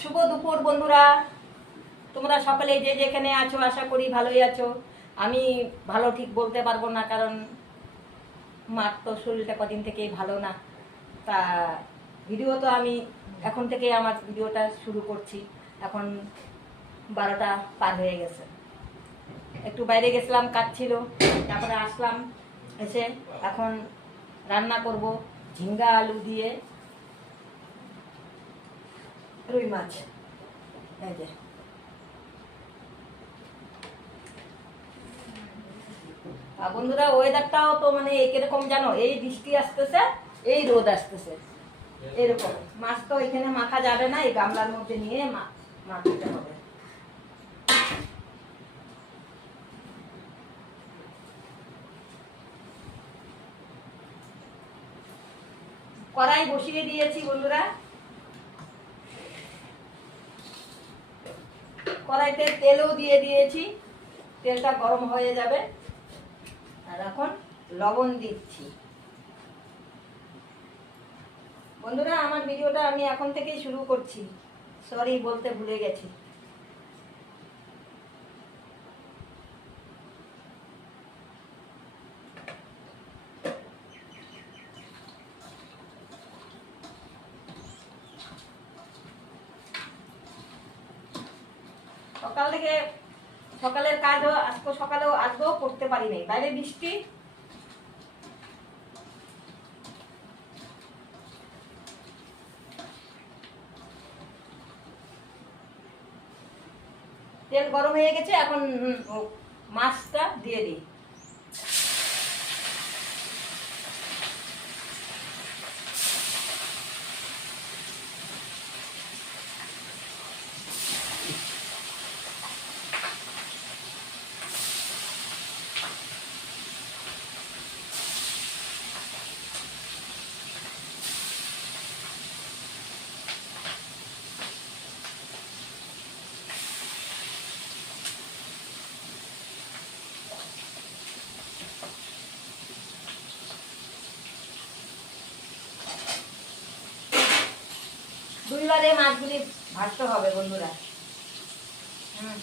শুভ দুপুর, বন্ধুরা। তোমরা সকলে যে যেখানে আছো, আশা করি ভালোই আছো। আমি ভালো ঠিক বলতে পারব না, কারণ মার তো শরীরটা কদিন থেকেই ভালো না। তা ভিডিও তো আমি এখন থেকে আমার ভিডিওটা শুরু করছি। এখন বারোটা পার হয়ে গেছে। একটু বাইরে গেছিলাম, কাজ ছিল। তারপরে আসলাম, এসে এখন রান্না করব, ঝিঙ্গা আলু দিয়ে রুই মাছ এই যে বন্ধুরা ওয়েদারটাও তো মানে কীরকম জানো? এই বৃষ্টি আসতেছে, এই রোদ আসতেছে। এরকম। মাছ তো এখানে মাখা যাবে না, এই গামলার মধ্যে নিয়ে মাখতে হবে। কড়াই বসিয়ে দিয়েছি বন্ধুরা। কড়াইতে তেলও দিয়ে দিয়েছি। তেলটা গরম হয়ে যাবে। আর এখন লবণ দিচ্ছি। বন্ধুরা, আমার ভিডিওটা আমি এখন থেকেই শুরু করছি। সরি বলতে ভুলে গেছি সকাল থেকে সকালের কাজও আজকে সকালেও আজকেও করতে পারি নাই বাইরে বৃষ্টি। তেল গরম হয়ে গেছে এখন মাছটা দিয়ে দিই। দুইবারে মাছগুলি ভাজতে হবে বন্ধুরা। হুম।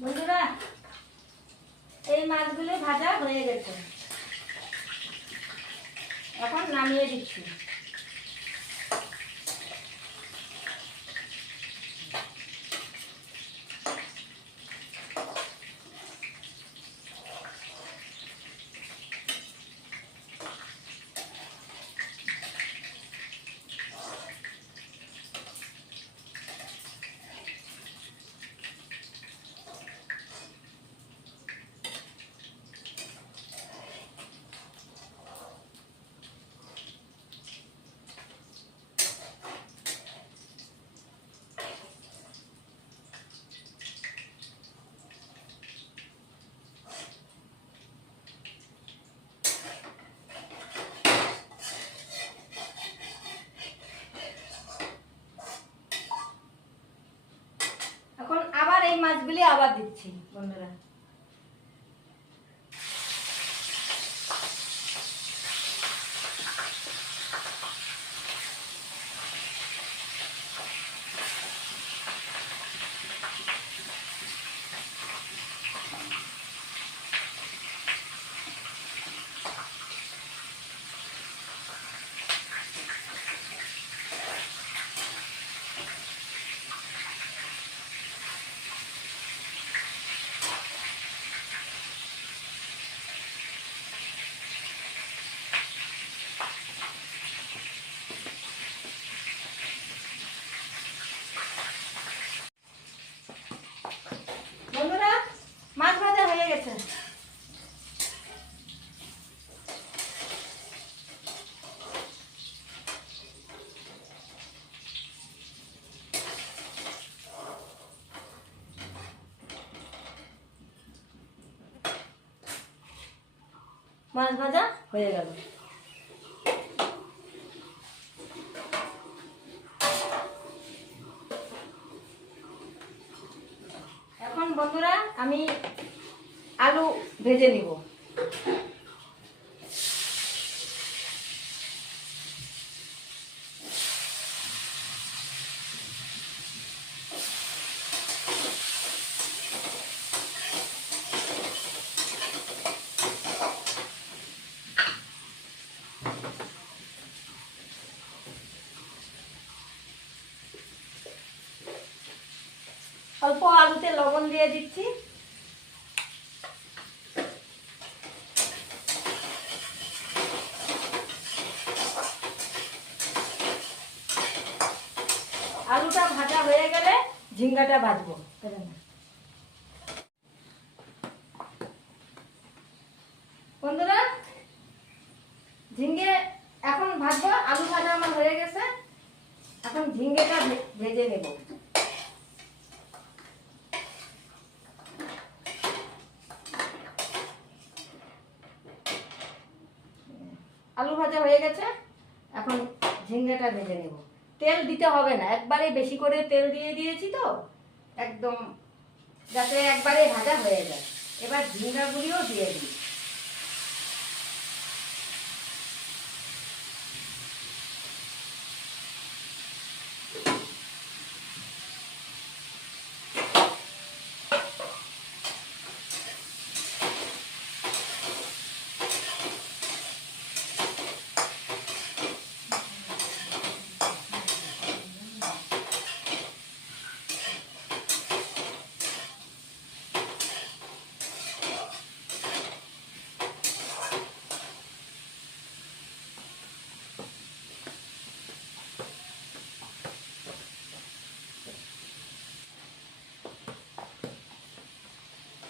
বন্ধুরা এই মাছগুলি ভাজা হয়ে গেছে এখন নামিয়ে দিচ্ছি এখন আবার এই মাছগুলি আবার দিচ্ছি বন্ধুরা মাছ ভাজা হয়ে গেছে মাছ ভাজা হয়ে গেল। এখন বন্ধুরা আমি আলু ভেজে নিব। অল্প আলুতে লবণ দিয়ে দিচ্ছি। আলুটা ভাজা হয়ে গেলে ঝিঙ্গাটা ভাজবো। বন্ধুরা, ঝিঙ্গে এখন ভাজবো, আলু ভাজা আমার হয়ে গেছে। এখন ঝিঙ্গেটা ভেজে নেব আলু ভাজা হয়ে গেছে এখন ঝিঙ্গাটা ভেজে নেব। তেল দিতে হবে না, একবারে বেশি করে তেল দিয়ে দিয়েছি তো, একদম যাতে একবারে ভাজা হয়ে যায়। এবার ঝিঙ্গাগুলিও দিয়ে দিই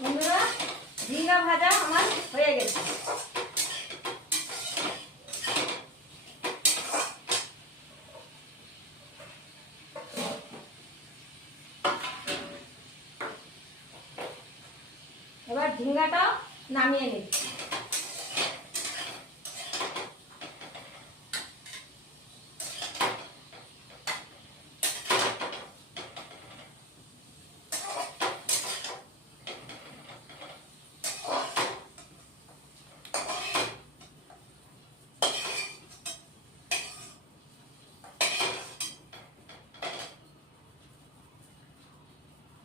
বন্ধুরা ঝিঙ্গা ভাজা আমার হয়ে গেছে। এবার ঝিঙ্গাটা নামিয়ে নিচ্ছি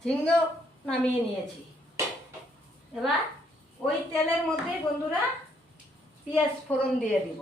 ঝিঙ্গ নামিয়ে নিয়েছি। এবার ওই তেলের মধ্যে বন্ধুরা পেঁয়াজ ফোড়ন দিয়ে দিব।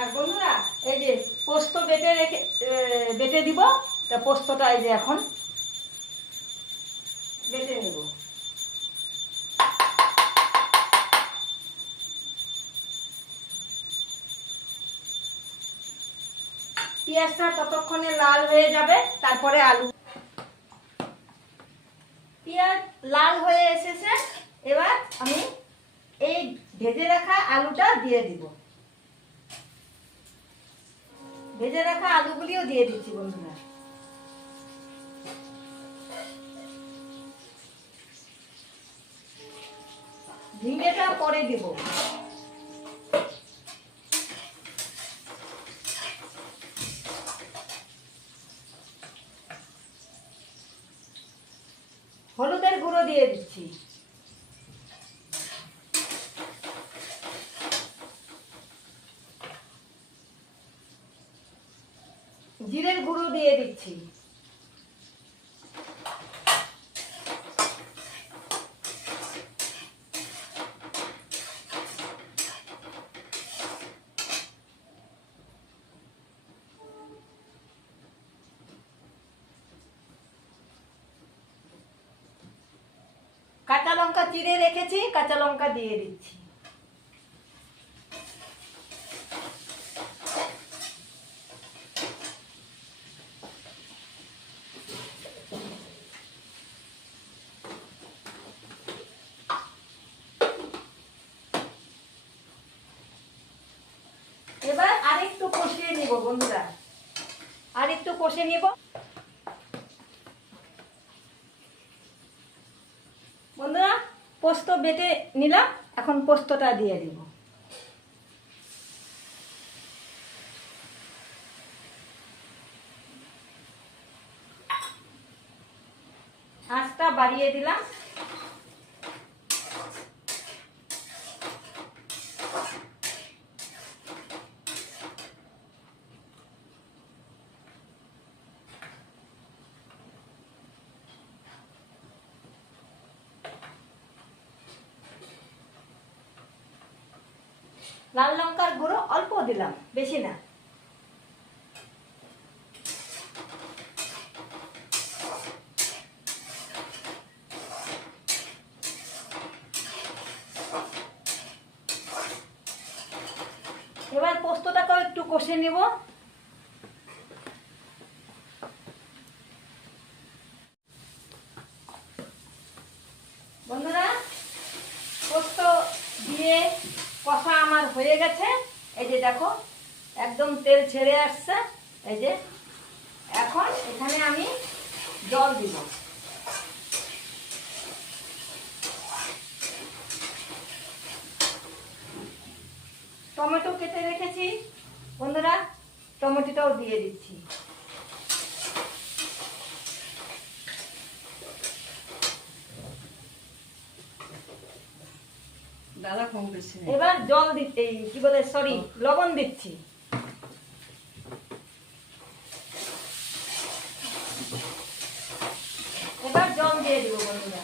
আর বন্ধুরা, এই যে পোস্ত বেটে রেখে বেটে দিব, তা পোস্তটা এই যে এখন বেটে নেব। পেঁয়াজটা ততক্ষণে লাল হয়ে যাবে, তারপরে আলু। পেঁয়াজ লাল হয়ে এসেছে, এবার আমি এই ভেজে রাখা আলুটা দিয়ে দিব। ভেজে রাখা আলুগুলিও দিয়ে দিচ্ছি বন্ধুরা। ঝিঙেটা পরে দিব। হলুদের গুঁড়ো দিয়ে দিচ্ছি জিরের গুঁড়ো দিয়ে কাঁচা লঙ্কা চিড়ে রেখেছি কাঁচা লঙ্কা দিয়ে দিচ্ছি কষিয়ে নিব বন্ধুরা আর একটু কষে নিব। বন্ধুরা পোস্ত বেটে নিলাম এখন পোস্তটা দিয়ে দিব। আস্তা বাড়িয়ে দিলাম লাল লঙ্কার গুঁড়ো অল্প দিলাম বেশি না এবার পোস্তটাকেও একটু কষে নেব। বন্ধুরা, পোস্ত দিয়ে কষা আমার হয়ে গেছে। এই যে দেখো, একদম তেল ছেড়ে আসছে। এই যে, এখন এখানে আমি জল দিব। টমেটো কেটে রেখেছি। বন্ধুরা টমেটোটাও দিয়ে দিচ্ছি। দাদা কম করছে এবার জল দিতে কি বলে সরি লবণ দিচ্ছি এবার জল দিয়ে দিব বন্ধুরা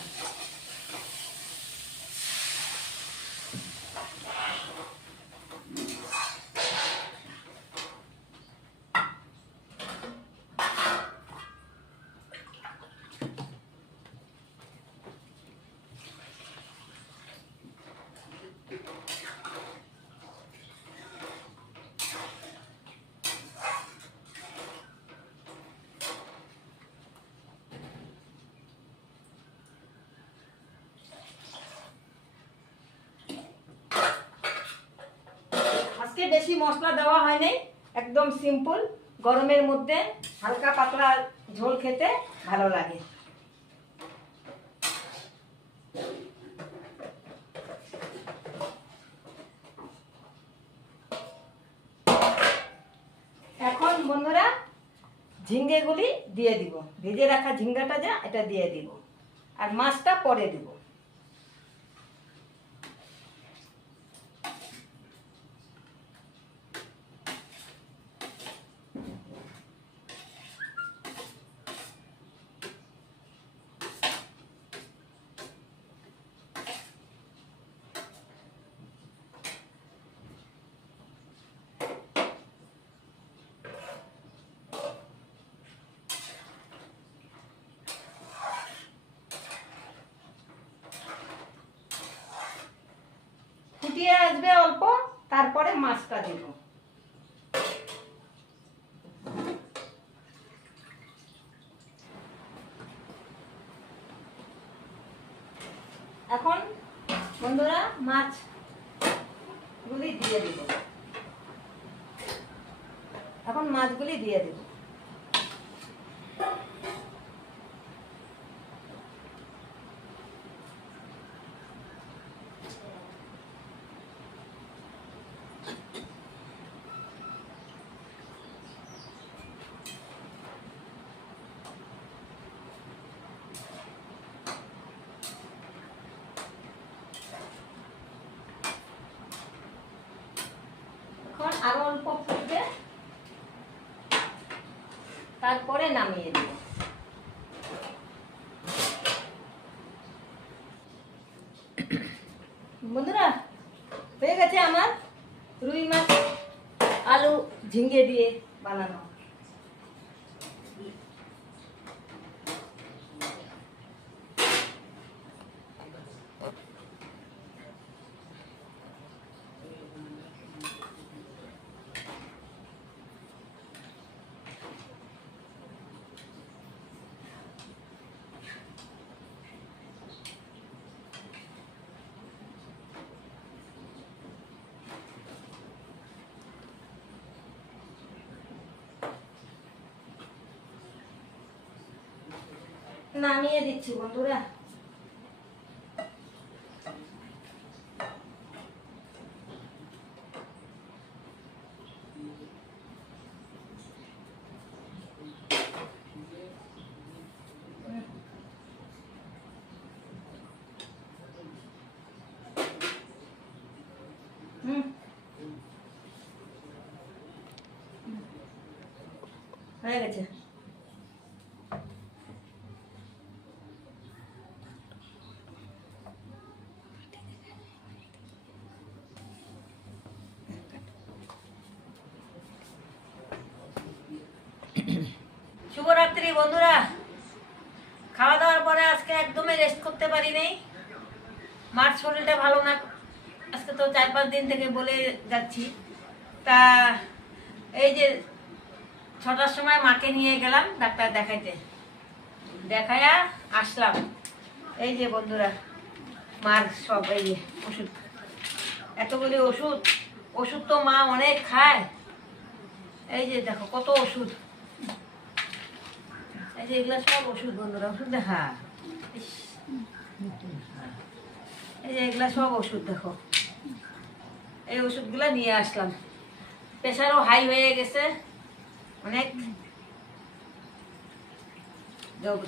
আজকে বেশি মশলা দেওয়া হয় নাই, একদম সিম্পল গরমের মধ্যে হালকা পাতলা ঝোল খেতে ভালো লাগে। এখন বন্ধুরা ঝিঙ্গেগুলি দিয়ে দিব। ভেজে রাখা ঝিঙ্গাটা যা, এটা দিয়ে দিব। আর মাছটা পরে দিব ফুটিয়ে আসবে অল্প তারপরে মাছটা দেব। এখন বন্ধুরা মাছ গুলি দিয়ে দিব। এখন মাছগুলি দিয়ে দেব এখন আরও অল্প ফুটবে তারপরে নামিয়ে দেব বন্ধুরা হয়ে গেছে আমার রুই মাছ আলু ঝিঙ্গে দিয়ে বানানো। নামিয়ে দিচ্ছি বন্ধুরা। হয়ে গেছে শুভরাত্রি বন্ধুরা খাওয়া দাওয়ার পরে আজকে একদমই রেস্ট করতে পারি নাই মার শরীরটা ভালো না আজকে তো চার পাঁচ দিন থেকে বলে যাচ্ছি। তা এই যে ছটার সময় মাকে নিয়ে গেলাম ডাক্তার দেখাইতে। দেখায়া আসলাম। এই যে বন্ধুরা, মার সব এই যে ওষুধ। এতগুলি ওষুধ ওষুধ তো মা অনেক খায়। এই যে দেখো কত ওষুধ। এই যে এগুলো সব ওষুধ বন্ধুরা, ওষুধ দেখা। এই যে এগুলা সব ওষুধ দেখো। এই ওষুধগুলো নিয়ে আসলাম। প্রেশারও হাই হয়ে গেছে। অনেক।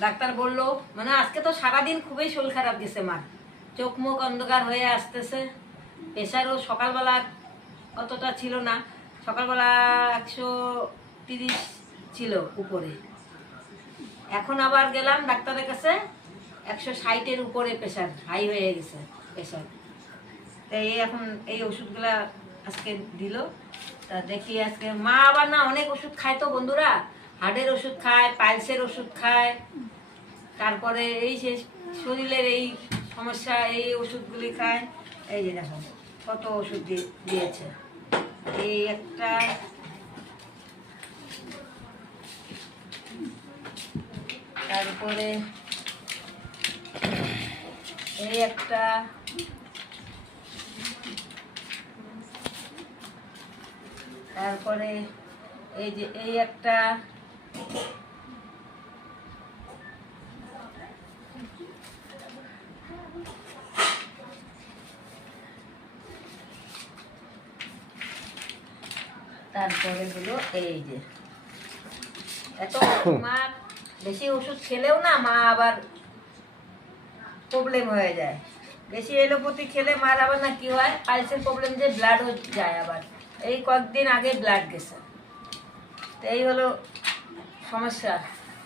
ডাক্তার বলল মানে আজকে তো সারাদিন খুবই শরীর খারাপ গেছে মার। চোখ মুখ অন্ধকার হয়ে আসতেছে। প্রেশারও সকালবেলা অতটা ছিল না। সকালবেলা একশো তিরিশ ছিল উপরে। এখন আবার গেলাম ডাক্তারের কাছে। একশো ষাটের উপরে প্রেশার হাই হয়ে গেছে, প্রেশার। তো এই এখন এই ওষুধগুলা আজকে দিল। তা দেখি আজকে মা আবার না অনেক ওষুধ খায় তো বন্ধুরা। হার্টের ওষুধ খায়, পাইলসের ওষুধ খায়। তারপরে এই সে শরীরের এই সমস্যা, এই ওষুধগুলি খায়। এই যে দেখো, কত ওষুধ দিয়ে- দিয়েছে। এই একটা তারপরে এই একটা তারপরে এই যে এই একটা তারপরে হলো এই যে। এত মা বেশি ওষুধ খেলেও না মা আবার প্রবলেম হয়ে যায়। বেশি এলোপতি খেলে মার আবার না কি হয়? পালসের প্রবলেম যে ব্লাডও যায় আবার। এই কয়েকদিন আগে ব্লাড গেছে। তো এই হলো সমস্যা।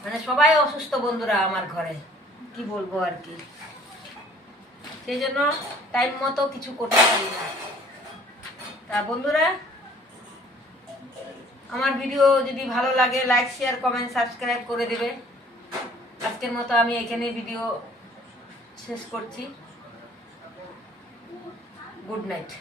মানে সবাই অসুস্থ বন্ধুরা আমার ঘরে, কি বলব আর কি। সেই জন্য টাইম মতো কিছু করতে পারি না। তা বন্ধুরা, আমার ভিডিও যদি ভালো লাগে লাইক শেয়ার কমেন্ট সাবস্ক্রাইব করে দেবে। আজকের মতো আমি এখানে ভিডিও শেষ করছি। Good night